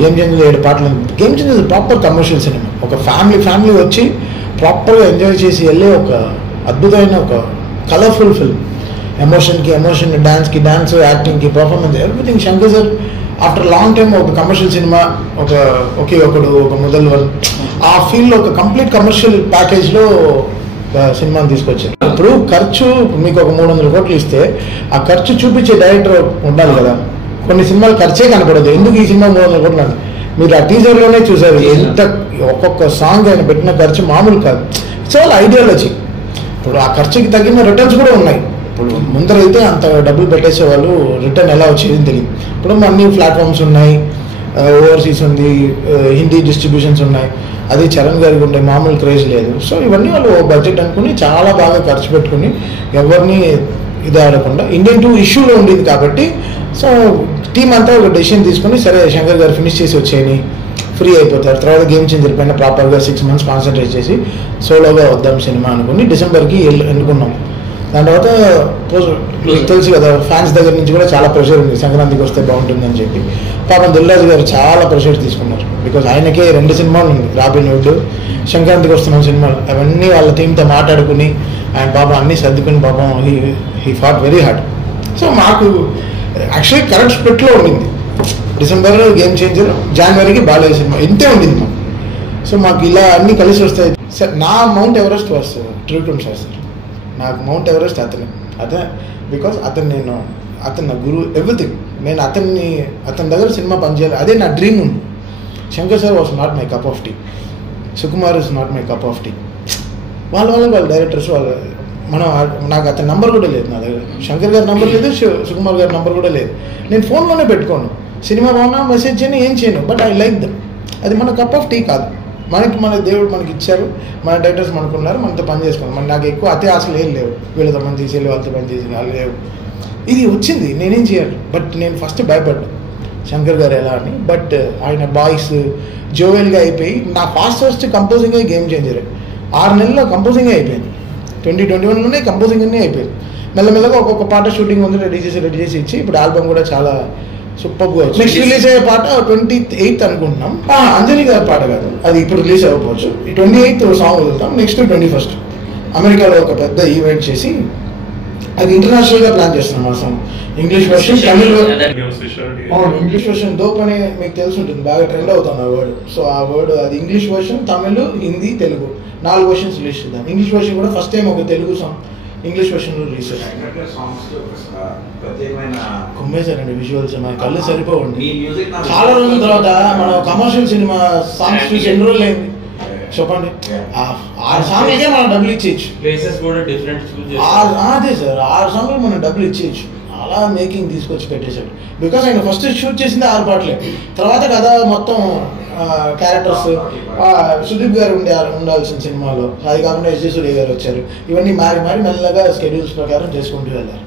Game Changer 7 పాటలు. Game Changer proper commercial సినిమా. ఒక ఫ్యామిలీ వచ్చి ప్రాపర్గా ఎంజాయ్ చేసి వెళ్ళే ఒక అద్భుతమైన ఒక కలర్ఫుల్ ఫిల్మ్. ఎమోషన్, డాన్స్కి డాన్స్, యాక్టింగ్కి performance, everything. Shankar sir after long time ఒక కమర్షియల్ సినిమా, ఒక మొదలు ఆ ఫీల్డ్లో ఒక కంప్లీట్ కమర్షియల్ ప్యాకేజ్లో సినిమాని తీసుకొచ్చారు. ఇప్పుడు ఖర్చు మీకు ఒక 300 కోట్లు ఇస్తే ఆ ఖర్చు చూపించే డైరెక్టర్ ఉండాలి కదా. కొన్ని సినిమాలు ఖర్చే కనపడదు, ఎందుకు ఈ సినిమా 300 కోట్లు అంటే మీరు ఆ టీజర్లోనే చూసారు ఎంత ఒక్కొక్క సాంగ్ ఆయన పెట్టిన ఖర్చు మామూలు కాదు. చాలా ఐడియాలజీ. ఇప్పుడు ఆ ఖర్చుకి తగిన రిటర్న్స్ కూడా ఉన్నాయి. ఇప్పుడు ముందరైతే అంత డబ్బులు పెట్టేసే వాళ్ళు రిటర్న్ ఎలా వచ్చేది తెలియదు. ఇప్పుడు అన్ని ప్లాట్ఫామ్స్ ఉన్నాయి, ఓవర్సీస్ ఉంది, హిందీ డిస్ట్రిబ్యూషన్స్ ఉన్నాయి, అది చరణ్ గారికి ఉండే మామూలు క్రేజ్ లేదు. సో ఇవన్నీ వాళ్ళు బడ్జెట్ అనుకుని చాలా బాగా ఖర్చు పెట్టుకుని ఎవరిని ఇది ఆడకుండా ఇండియన్ 2 ఇష్యూలో ఉండేది కాబట్టి సో టీం అంతా ఒక డెసిషన్ తీసుకుని సరే శంకర్ గారు ఫినిష్ చేసి వచ్చేయని ఫ్రీ అయిపోతారు. తర్వాత గేమ్ చేంజర్ పైన ప్రాపర్గా 6 months కాన్సన్ట్రేట్ చేసి సోలోగా వద్దాం సినిమా అనుకుని డిసెంబర్కి ఎన్నుకున్నాం. దాని తర్వాత మీకు తెలుసు కదా ఫ్యాన్స్ దగ్గర నుంచి కూడా చాలా ప్రెషర్ ఉంది, సంక్రాంతికి వస్తే బాగుంటుందని చెప్పి. పాపం దిల్రాజు గారు చాలా ప్రెషర్ తీసుకున్నారు. బికాజ్ ఆయనకే 2 సినిమాలు ఉంది, రాబిన్ హుడ్, సంక్రాంతికి వస్తున్న సినిమాలు. అవన్నీ వాళ్ళ టీంతో మాట్లాడుకుని ఆయన పాపం అన్నీ సర్దుకుని పాపం he fought very hard. So మాకు యాక్చువల్లీ కరెక్ట్ స్ప్లిట్లో ఉండింది. డిసెంబర్ గేమ్ చేంజర్, జనవరికి బాలయ్య సినిమా, ఇంతే ఉండింది మాకు. సో మాకు ఇలా అన్నీ కలిసి వస్తాయి. సార్ నా మౌంట్ ఎవరెస్ట్ వస్తుంది ట్రిబ్యూట్ సార్. నాకు మౌంట్ ఎవరెస్ట్ అతనే బికాస్ అతను నా గురువు, ఎవ్రీథింగ్. నేను అతని దగ్గర సినిమా పనిచేయాలి, అదే నా డ్రీమ్ ఉంది. Shankar sir was not my cup of tea, Sukumar is not my cup of tea. వాళ్ళ డైరెక్టర్స్ నాకు అతని నెంబర్ కూడా లేదు నా దగ్గర. శంకర్ గారి నెంబర్ లేదు, సుకుమార్ గారి నెంబర్ కూడా లేదు. నేను ఫోన్లోనే పెట్టుకోను, సినిమా బాగున్నా మెసేజ్ చేయను, ఏం చేయను. But I like them. అది మన కప్ ఆఫ్ టీ కాదు. మన దేవుడు మనకి ఇచ్చారు, మన డైరెక్టర్స్ మనకున్నారు, మనతో పని చేసుకున్నాం. నాకు ఎక్కువ అతి ఆశలు ఏం లేవు, వీళ్ళతో పని చేసేయాలి, వాళ్ళతో పని చేసేది వాళ్ళు లేవు. ఇది వచ్చింది, నేనేం చేయాలి. బట్ నేను ఫస్ట్ భయపడ్డా శంకర్ గారు ఎలా అని. బట్ ఆయన బాయ్స్ జోవెల్గా అయిపోయి నా ఫాస్ట్ కంపోజింగ్ గేమ్ చేంజర్ 6 నెలల్లో కంపోజింగ్ అయిపోయింది. 2021లోనే కంపోజింగ్ అన్నీ అయిపోయింది. మెల్లమెల్లగా ఒక్కొక్క పాట షూటింగ్ ఉంది, రెడీ చేసి ఇచ్చి ఇప్పుడు ఆల్బమ్ కూడా చాలా సూపర్గా వచ్చింది. నెక్స్ట్ రిలీజ్ అయ్యే పాట 28th అనుకుంటున్నాం. అంజలి గారి పాట కాదు, అది ఇప్పుడు రిలీజ్ అవ్వకపోవచ్చు. 28th song వదులుతాం. నెక్స్ట్ 21st అమెరికాలో ఒక పెద్ద ఈవెంట్ చేసి అది ఇంటర్నేషనల్గా ప్లాన్ చేస్తున్నాం. ఆ song English version, Tamil. English version dope అని మీకు తెలిసి ఉంటుంది, బాగా ట్రెండ్ అవుతుంది ఆ వర్డ్. సో ఆ వర్డ్ అది English version, Tamil, Hindi, Telugu 4 versions release చేద్దాం. ఇంగ్లీష్ వర్షన్ కూడా ఫస్ట్ టైం ఒక తెలుగు సాంగ్ ఇంగ్లీష్ వర్షన్లో రిలీజ్ చేస్తాం. కుమ్మేశారండి విజువల్స్, మన కళ్ళు సరిపోవండి. చాలా రోజుల తర్వాత మన కమర్షియల్ సినిమా సాంగ్స్ చూసి ఎన్ని రోజులు అయింది చెప్పండి. 6 సాంగ్లకే మనం డబ్బులు ఇచ్చేయచ్చు. అదే సార్, 6 సాంగ్లు మనం డబ్బులు ఇచ్చేయచ్చు. అలా మేకింగ్ తీసుకొచ్చి పెట్టేశాడు. బికాస్ ఆయన ఫస్ట్ షూట్ చేసింది 6 పాటలే. తర్వాత కథ మొత్తం క్యారెక్టర్స్ సుదీప్ గారు ఉండాల్సిన సినిమాలో, అది కాకుండా ఎస్జే సూర్య గారు వచ్చారు. ఇవన్నీ మారి మెల్లగా స్కెడ్యూల్స్ ప్రకారం చేసుకుంటూ వెళ్ళారు.